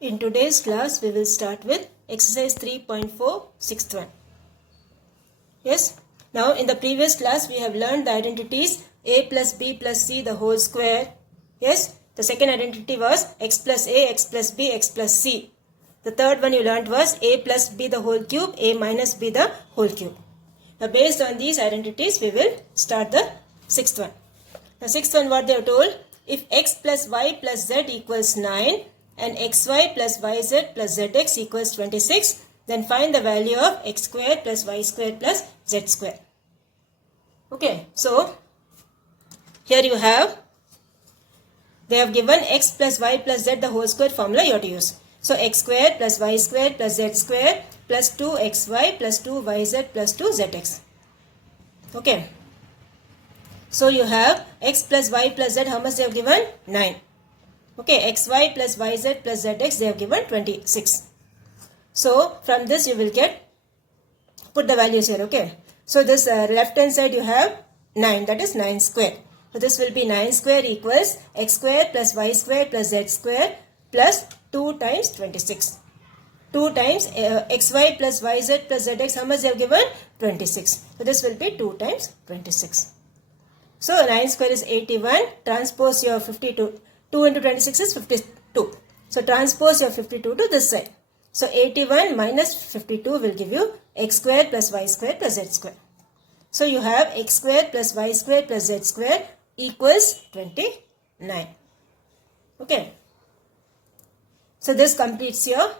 In today's class, we will start with exercise 3.4, sixth one. Yes? Now, in the previous class, we have learned the identities a plus b plus c the whole square. Yes? The second identity was x plus a, x plus b, x plus c. The third one you learned was a plus b the whole cube, a minus b the whole cube. Now, based on these identities, we will start the sixth one. The sixth one, what they have told, if x plus y plus z equals 9 and xy plus yz plus zx equals 26, then find the value of x square plus y square plus z square. Okay, so here you have, they have given x plus y plus z the whole square formula you have to use. So x square plus y square plus z square plus 2xy plus 2yz plus 2zx. Okay. So you have x plus y plus z, how much they have given? 9. Okay, xy plus yz plus zx they have given 26. So from this you will get, put the values here, okay. So this left hand side you have 9, that is 9 square. So this will be 9 square equals x square plus y square plus z square plus 2 times 26. 2 times xy plus yz plus zx, how much they have given? 26. So this will be 2 times 26. So 9 square is 81, transpose your 52, 2 into 26 is 52. So transpose your 52 to this side. So 81 minus 52 will give you x square plus y square plus z square. So you have x square plus y square plus z square equals 29. Okay. So this completes your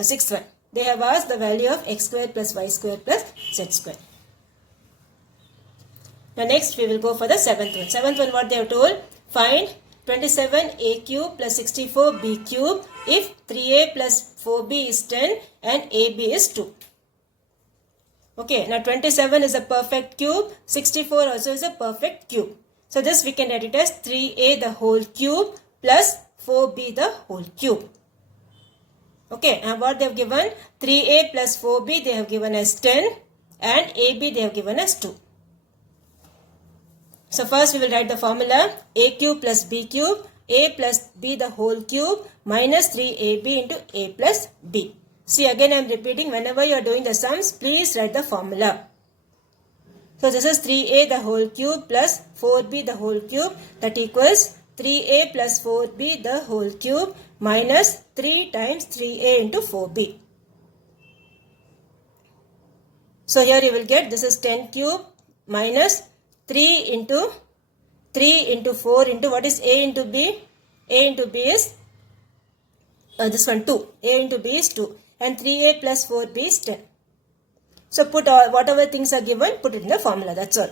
sixth one. They have asked the value of x square plus y square plus z square. Now next we will go for the seventh one. Seventh one, what they have told, find 27a cube plus 64b cube if 3a plus 4b is 10 and ab is 2. Okay, now 27 is a perfect cube, 64 also is a perfect cube. So this we can write it as 3a the whole cube plus 4b the whole cube. Okay, and what they have given, 3a plus 4b they have given as 10 and ab they have given as 2. So first we will write the formula a cube plus b cube, a plus b the whole cube minus 3ab into a plus b. See, again I am repeating, whenever you are doing the sums, please write the formula. So this is 3a the whole cube plus 4b the whole cube, that equals 3a plus 4b the whole cube minus 3 times 3a into 4b. So here you will get, this is 10 cube minus 3 into 4 into, what is a into b? A into b is, this one 2. A into b is 2. And 3a plus 4b is 10. So put all, whatever things are given, put it in the formula, that's all.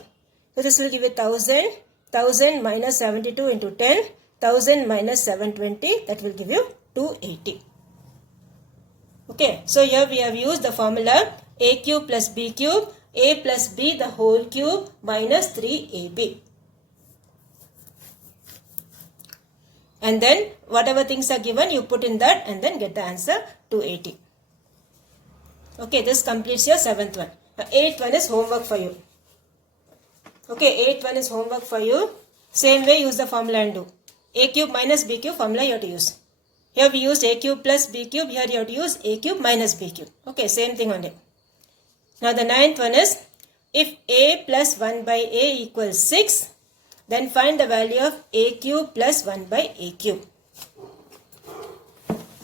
So this will give you 1000. 1000 minus 72 into 10. 1000 minus 720, that will give you 280. Okay, so here we have used the formula a cube plus b cube, a plus b the whole cube minus 3ab. And then whatever things are given, you put in that and then get the answer 280. Okay, this completes your seventh one. Now, eighth one is homework for you. Okay, eighth one is homework for you. Same way, use the formula and do. A cube minus b cube formula you have to use. Here we used a cube plus b cube. Here you have to use a cube minus b cube. Okay, same thing only. Now the ninth one is, if a plus 1 by a equals 6, then find the value of a cube plus 1 by a cube.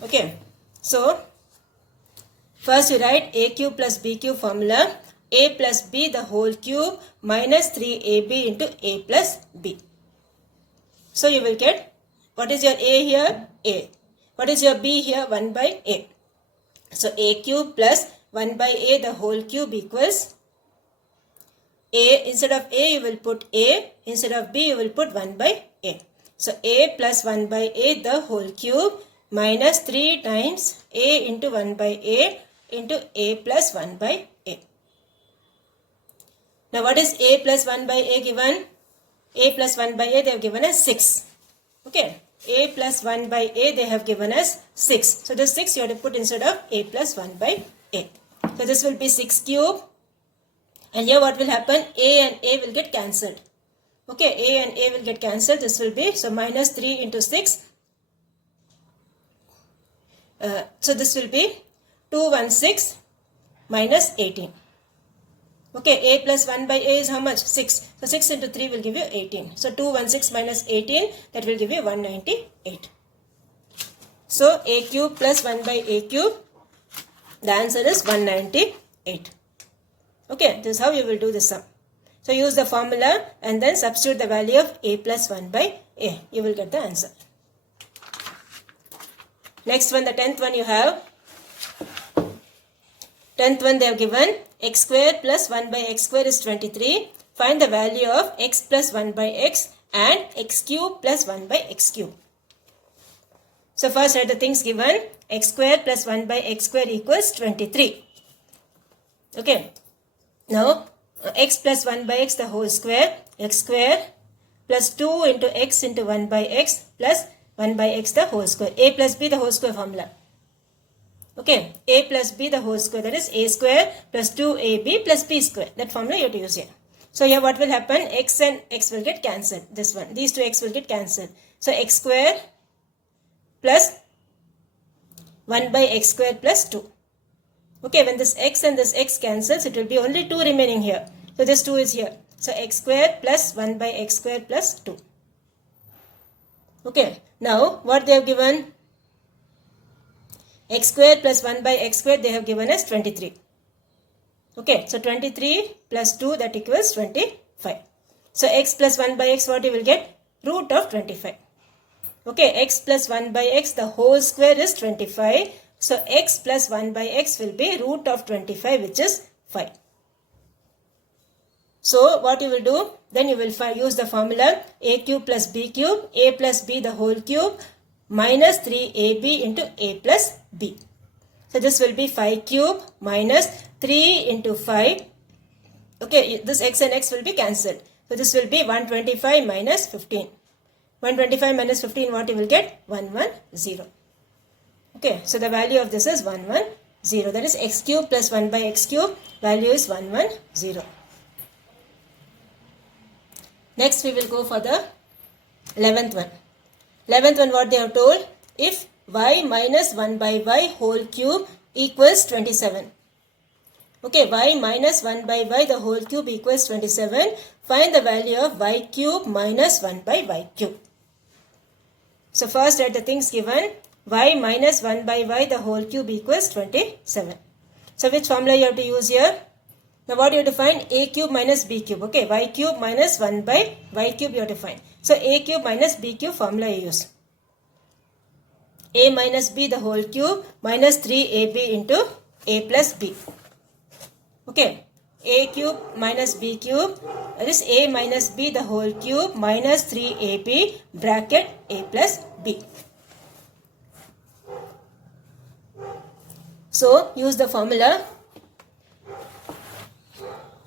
Okay, so first you write a cube plus b cube formula, a plus b the whole cube minus 3ab into a plus b. So you will get, what is your a here? A. What is your b here? 1 by a. So a cube plus 1 by a the whole cube equals a, instead of a you will put a, instead of b you will put 1 by a. So a plus 1 by a the whole cube minus 3 times a into 1 by a into a plus 1 by a. Now what is a plus 1 by a given? A plus 1 by a they have given as 6. Okay. A plus 1 by a they have given as 6. So this 6 you have to put instead of a plus 1 by a. So this will be 6 cube. And here what will happen? A and a will get cancelled. Okay, a and a will get cancelled. This will be, so minus 3 into 6. so this will be 216 minus 18. Okay, a plus 1 by a is how much? 6. So 6 into 3 will give you 18. So 216 minus 18, that will give you 198. So a cube plus 1 by a cube, the answer is 198. Okay, this is how you will do the sum. So use the formula and then substitute the value of a plus 1 by a. You will get the answer. Next one, the 10th one you have. 10th one they have given x square plus 1 by x square is 23. Find the value of x plus 1 by x and x cube plus 1 by x cube. So first write the things given. X square plus 1 by x square equals 23. Okay. Now x plus 1 by x the whole square. X square plus 2 into x into 1 by x plus 1 by x the whole square. A plus b the whole square formula. Okay, a plus b the whole square, that is a square plus 2ab plus b square. That formula you have to use here. So here what will happen? X and x will get cancelled. This one, these two x will get cancelled. So x square plus 1 by x square plus 2. Okay, when this x and this x cancels, it will be only 2 remaining here. So this 2 is here. So x square plus 1 by x square plus 2. Okay, now what they have given? X square plus 1 by x square they have given as 23. Okay, so 23 plus 2 that equals 25. So x plus 1 by x what you will get? Root of 25. Okay, x plus 1 by x the whole square is 25. So x plus 1 by x will be root of 25 which is 5. So what you will do? Then you will use the formula a cube plus b cube, a plus b the whole cube minus 3ab into a plus b. So this will be 5 cube minus 3 into 5. Okay, this x and x will be cancelled. So this will be 125 minus 15. 125 minus 15 what you will get? 110. Okay, so the value of this is 110. That is x cube plus 1 by x cube. Value is 110. Next we will go for the 11th one. 11th one what they have told? If y minus 1 by y whole cube equals 27. Okay, y minus 1 by y the whole cube equals 27. Find the value of y cube minus 1 by y cube. So first write the things given. Y minus 1 by y the whole cube equals 27. So which formula you have to use here? Now what you have to find? A cube minus b cube. Okay, y cube minus 1 by y cube you have to find. So a cube minus b cube formula you use. A minus b the whole cube minus 3ab into a plus b. Okay, a cube minus b cube, that is a minus b the whole cube minus 3ab bracket a plus b. So use the formula.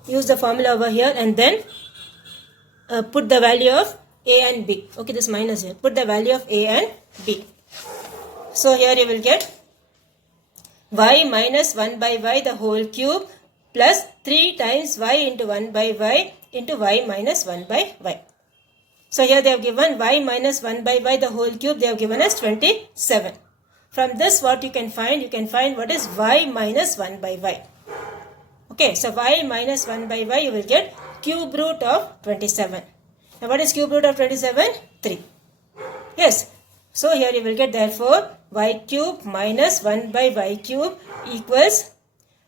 Use the formula over here and then put the value of a and b. Okay, this minus here. Put the value of a and b. So here you will get y minus 1 by y the whole cube plus 3 times y into 1 by y into y minus 1 by y. So here they have given y minus 1 by y the whole cube they have given as 27. From this what you can find? You can find what is y minus 1 by y. Okay, so y minus 1 by y you will get cube root of 27. Now what is cube root of 27? 3. Yes. So here you will get therefore y cube minus 1 by y cube equals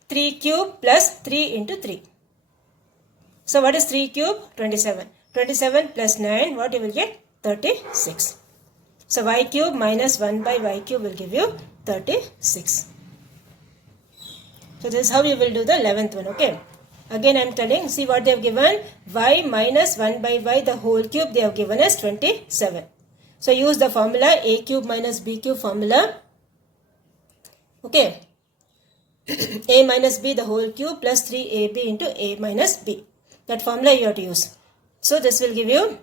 3 cube plus 3 into 3. So what is 3 cube? 27. 27 plus 9 what you will get? 36. So y cube minus 1 by y cube will give you 36. So this is how you will do the 11th one. Okay. Again I am telling, see what they have given. Y minus 1 by y the whole cube they have given as 27. So use the formula a cube minus b cube formula. Okay. A minus b the whole cube plus 3ab into a minus b. That formula you have to use. So this will give you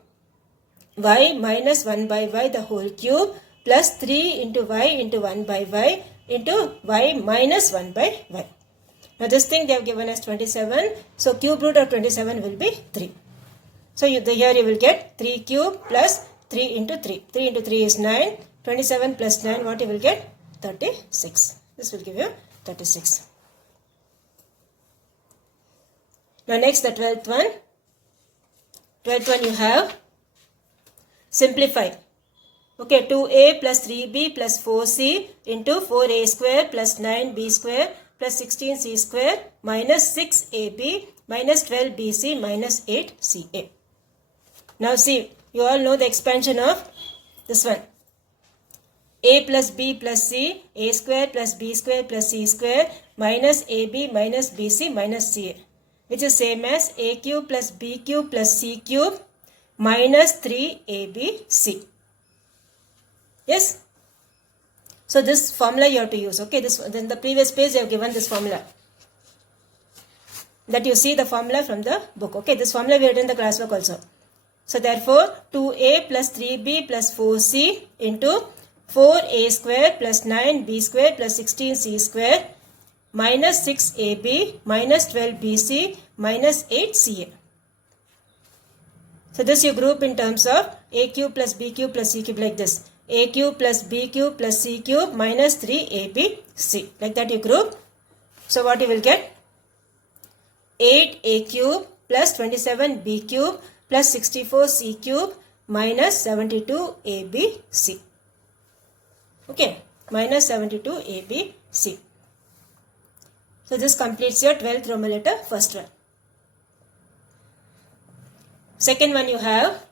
y minus 1 by y the whole cube plus 3 into y into 1 by y into y minus 1 by y. Now this thing they have given as 27. So cube root of 27 will be 3. So here you will get 3 cube plus 3 into 3. 3 into 3 is 9. 27 plus 9 what you will get? 36. This will give you 36. Now next the 12th one. 12th one you have simplify. Okay, 2a plus 3b plus 4c into 4a square plus 9b square plus 16c square minus 6ab minus 12bc minus 8ca. Now see, you all know the expansion of this one. A plus b plus c, a square plus b square plus c square minus ab minus bc minus ca, which is same as a cube plus b cube plus c cube minus 3abc. Yes? So this formula you have to use. Okay, this in the previous page they have given this formula. That you see the formula from the book. Okay, this formula we have written in the classwork also. So therefore 2a plus 3b plus 4c into 4a square plus 9b square plus 16c square minus 6ab minus 12bc minus 8ca. So this you group in terms of a cube plus b cube plus c cube like this. A cube plus b cube plus c cube minus 3abc. Like that you group. So what you will get? 8a cube plus 27b cube plus 64c cube minus 72abc. Okay, minus 72abc. So this completes your 12th Roman letter, first one. Second one you have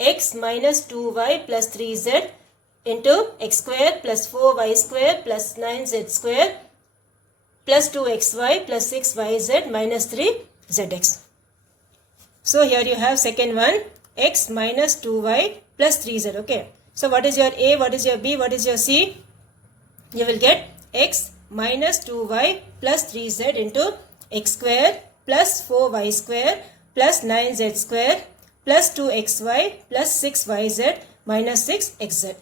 x minus 2y plus 3z into x square plus 4y square plus 9z square plus 2xy plus 6yz minus 3zx. So here you have second one, x minus 2y plus 3z. Okay. So what is your a, what is your b, what is your c? You will get x minus 2y plus 3z into x square plus 4y square plus 9z square plus 2xy plus 6yz minus 6xz.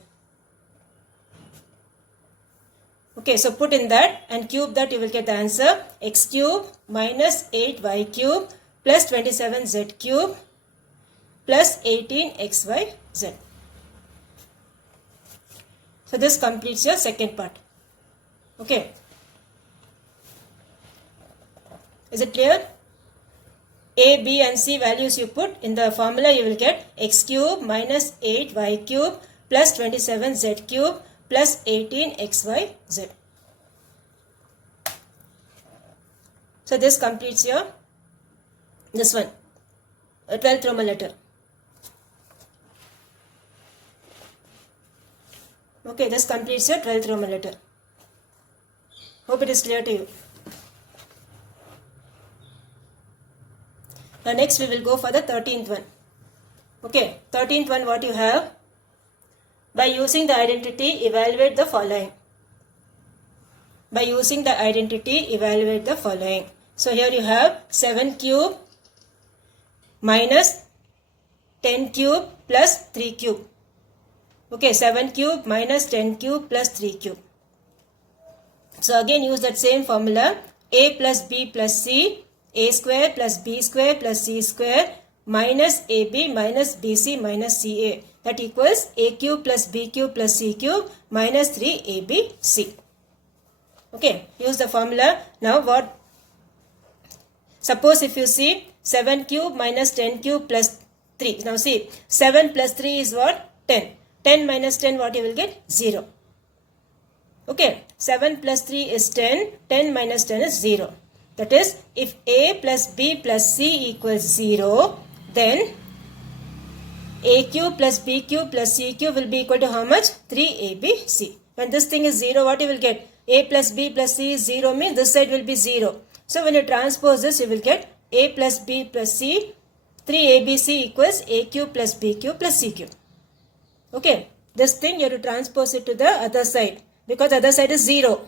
Okay, so put in that and cube that, you will get the answer x cube minus 8y cube plus 27z cube plus 18xyz. So this completes your second part. Okay. Is it clear? A, B and C values you put in the formula, you will get x cube minus 8y cube plus 27z cube plus 18xyz. So this completes your this one, 12th Roman letter. Okay, this completes your 12th Roman letter. Hope it is clear to you. Now next we will go for the 13th one. Okay, 13th one, what you have? By using the identity, evaluate the following. By using the identity, evaluate the following. So here you have 7 cube minus 10 cube plus 3 cube. Okay, 7 cube minus 10 cube plus 3 cube. So again use that same formula, a plus b plus c, a square plus b square plus c square minus ab minus bc minus ca. That equals a cube plus b cube plus c cube minus 3abc. Okay, use the formula. Now what? Suppose if you see 7 cube minus 10 cube plus 3. Now see, 7 plus 3 is what? 10. 10 minus 10, what you will get? 0. Okay, 7 plus 3 is 10. 10 minus 10 is 0. That is, if a plus b plus c equals 0, then a cube plus b cube plus c cube will be equal to how much? 3abc. When this thing is 0, what you will get? A plus b plus c is 0 means this side will be 0. So when you transpose this, you will get a plus b plus c, 3abc equals a cube plus b cube plus c cube. Okay, this thing you have to transpose it to the other side because other side is 0.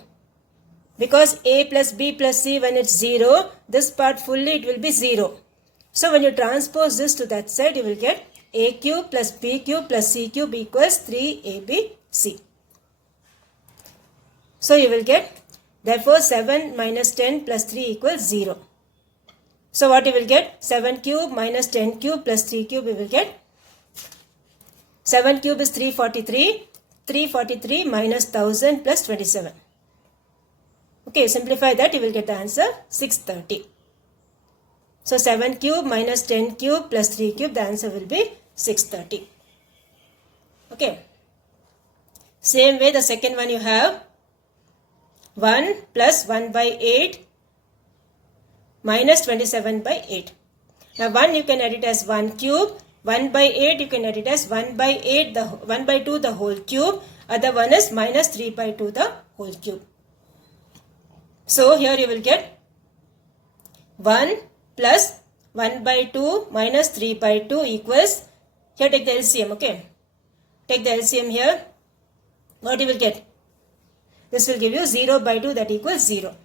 Because a plus b plus c, when it's 0, this part fully it will be 0. So when you transpose this to that side, you will get a cube plus b cube plus c cube equals 3abc. So you will get, therefore 7 minus 10 plus 3 equals 0. So what you will get? 7 cube minus 10 cube plus 3 cube you will get. 7 cube is 343. 343 minus 1000 plus 27. Okay, simplify that, you will get the answer 630. So 7 cube minus 10 cube plus 3 cube, the answer will be 630. Okay. Same way the second one you have 1 plus 1 by 8 minus 27 by 8. Now 1 you can write it as 1 cube, 1 by 8 you can write it as 1 by 8 the 1 by 2 the whole cube, other one is minus 3 by 2 the whole cube. So here you will get 1 plus 1 by 2 minus 3 by 2 equals, here take the LCM, okay. Take the LCM here, what you will get? This will give you 0 by 2, that equals 0.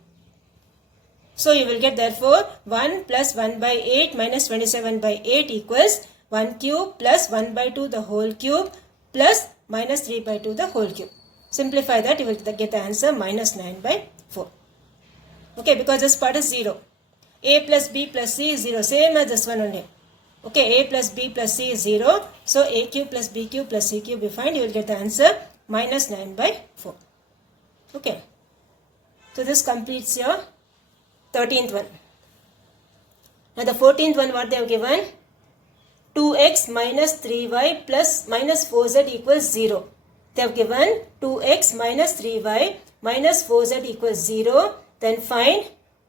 So you will get therefore 1 plus 1 by 8 minus 27 by 8 equals 1 cube plus 1 by 2 the whole cube plus minus 3 by 2 the whole cube. Simplify that, you will get the answer minus 9 by 4. Okay, because this part is 0. A plus B plus C is 0, same as this one only. Okay, A plus B plus C is 0. So A cube plus B cube plus C cube we find, you will get the answer minus 9 by 4. Okay. So this completes your 13th one. Now the 14th one, what they have given? 2x minus 3y plus minus 4z equals 0. They have given 2x minus 3y minus 4z equals 0. Then find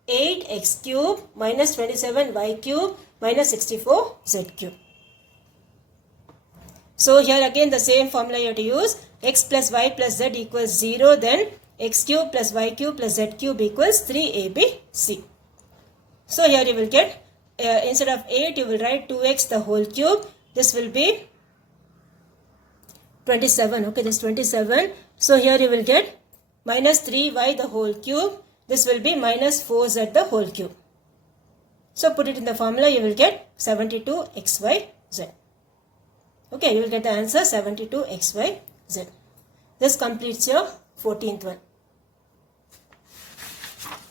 8x cube minus 27y cube minus 64z cube. So here again the same formula you have to use. X plus y plus z equals 0. Then x cube plus y cube plus z cube equals 3abc. So here you will get, instead of 8 you will write 2x the whole cube. This will be 27. Okay, this 27. So here you will get minus 3y the whole cube. This will be minus 4z the whole cube. So put it in the formula, you will get 72xyz. Okay, you will get the answer 72xyz. This completes your 14th one.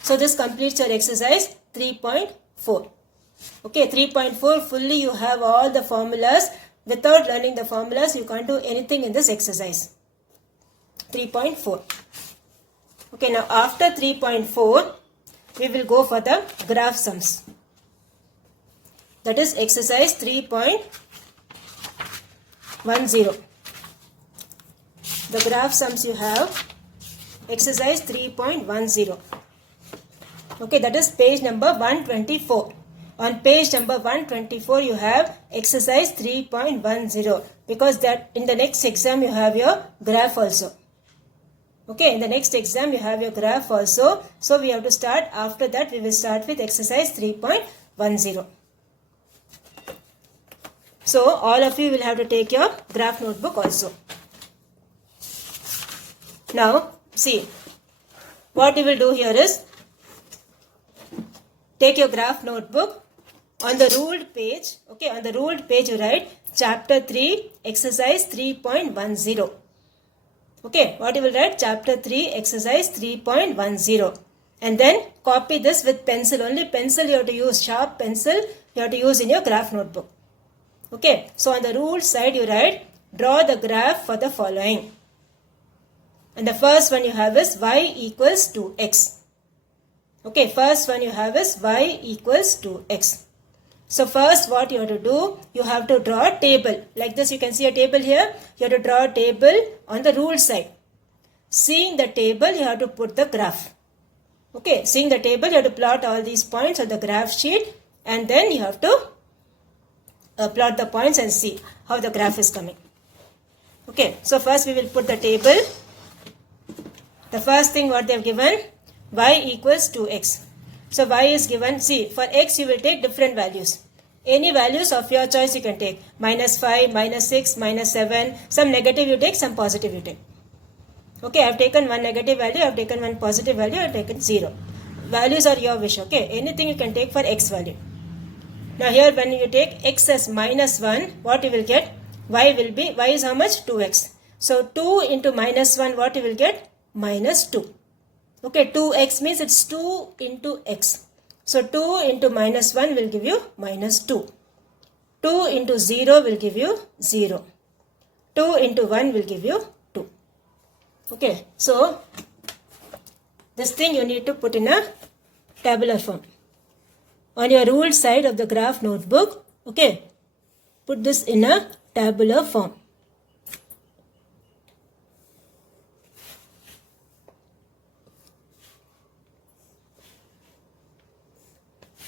So this completes your exercise 3.4. Okay, 3.4 fully you have all the formulas. Without learning the formulas, you can't do anything in this exercise. 3.4. Okay, now after 3.4, we will go for the graph sums. That is exercise 3.10. The graph sums you have, exercise 3.10. Okay, that is page number 124. On page number 124, you have exercise 3.10 because that in the next exam you have your graph also. Okay, in the next exam you have your graph also. So we have to start, after that we will start with exercise 3.10. So all of you will have to take your graph notebook also. Now see, what you will do here is, take your graph notebook. On the ruled page, okay, on the ruled page you write chapter 3, exercise 3.10. Okay, what you will write? Chapter 3, exercise 3.10. And then copy this with pencil. Only pencil you have to use, sharp pencil you have to use in your graph notebook. Okay, so on the ruled side you write, draw the graph for the following. And the first one you have is y equals 2x. Okay, first one you have is y equals 2x. So first what you have to do, you have to draw a table. Like this, you can see a table here. You have to draw a table on the ruled side. Seeing the table, you have to put the graph. Okay, seeing the table, you have to plot all these points on the graph sheet. And then you have to plot the points and see how the graph is coming. Okay, so first we will put the table. The first thing what they have given, y equals 2x. So y is given, see, for x you will take different values. Any values of your choice you can take. Minus 5, minus 6, minus 7. Some negative you take, some positive you take. Okay, I have taken one negative value, I have taken one positive value, I have taken 0. Values are your wish, okay. Anything you can take for x value. Now here when you take x as minus 1, what you will get? Y will be, y is how much? 2x. So 2 into minus 1, what you will get? Minus 2. Okay, 2x means it's 2 into x. So 2 into minus 1 will give you minus 2. 2 into 0 will give you 0. 2 into 1 will give you 2. Okay, so this thing you need to put in a tabular form. On your ruled side of the graph notebook, okay, put this in a tabular form.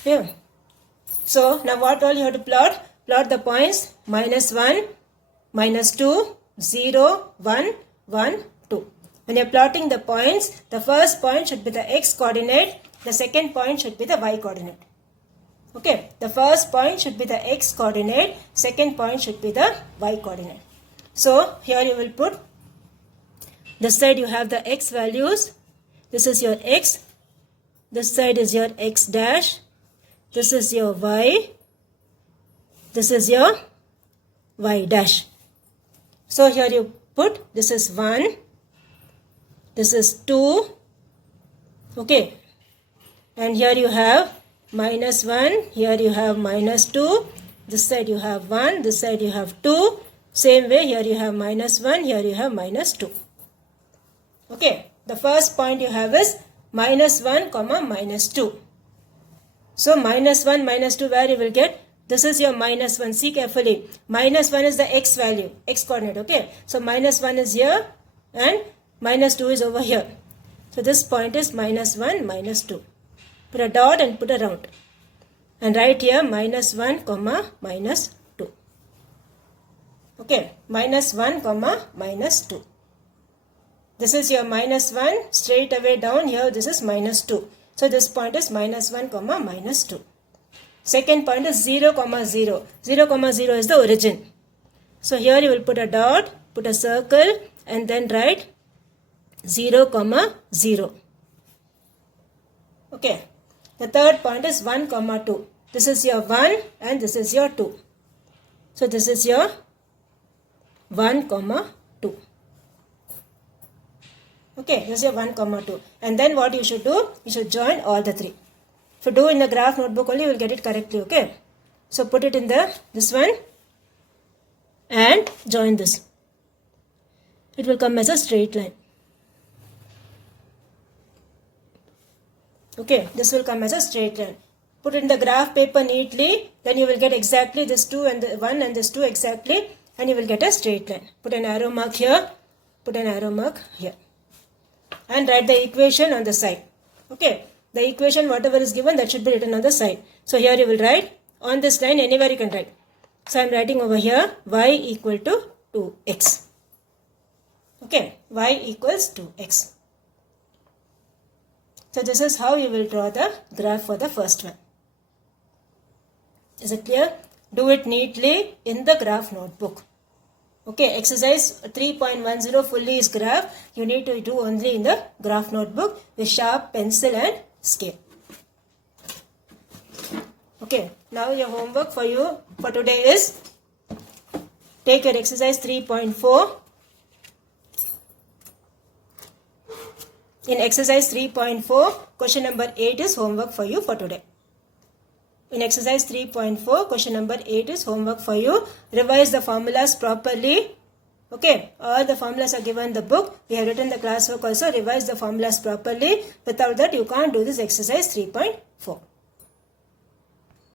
Here. So now what all you have to plot? Plot the points -1, -2, 0, 1, 1, 2. When you are plotting the points, the first point should be the x coordinate, the second point should be the y coordinate. Okay, the first point should be the x coordinate, second point should be the y coordinate. So here you will put, this side you have the x values, this is your x, this side is your x dash, this is your y, this is your y dash. So here you put, this is 1, this is 2, okay, and here you have -1, here you have -2, this side you have 1, this side you have 2, same way here you have -1, here you have -2. Okay, the first point you have is -1, -2. So -1, -2, where you will get? This is your -1. See carefully. -1 is the x value, x coordinate. Okay. So -1 is here and -2 is over here. So this point is -1, -2. Put a dot and put a round. And write here -1, -2. Okay. -1, -2. This is your -1. Straight away down here. This is -2. So this point is -1, -2. Second point is 0, 0. 0, 0 is the origin. So here you will put a dot, put a circle and then write 0, 0. Okay. The third point is 1, 2. This is your 1 and this is your 2. So this is your 1, 2. Okay, this is your 1, 2. And then what you should do? You should join all the three. If you do in the graph notebook only, you will get it correctly. Okay. So put it in this one and join this. It will come as a straight line. Okay, this will come as a straight line. Put it in the graph paper neatly, then you will get exactly this 2 and the 1 and this 2 exactly, and you will get a straight line. Put an arrow mark here, put an arrow mark here. And write the equation on the side. Okay, the equation whatever is given, that should be written on the side. So here you will write on this line, anywhere you can write. So I am writing over here y equal to 2x. Okay, y equals 2x. So this is how you will draw the graph for the first one. Is it clear? Do it neatly in the graph notebook. Okay, exercise 3.10 fully is graph. You need to do only in the graph notebook with sharp pencil and scale. Okay, now your homework for you for today is, take your exercise 3.4. In exercise 3.4, question number 8 is homework for you for today. In exercise 3.4, question number 8 is homework for you. Revise the formulas properly. Okay, all the formulas are given in the book. We have written the classwork also. Revise the formulas properly. Without that, you can't do this exercise 3.4.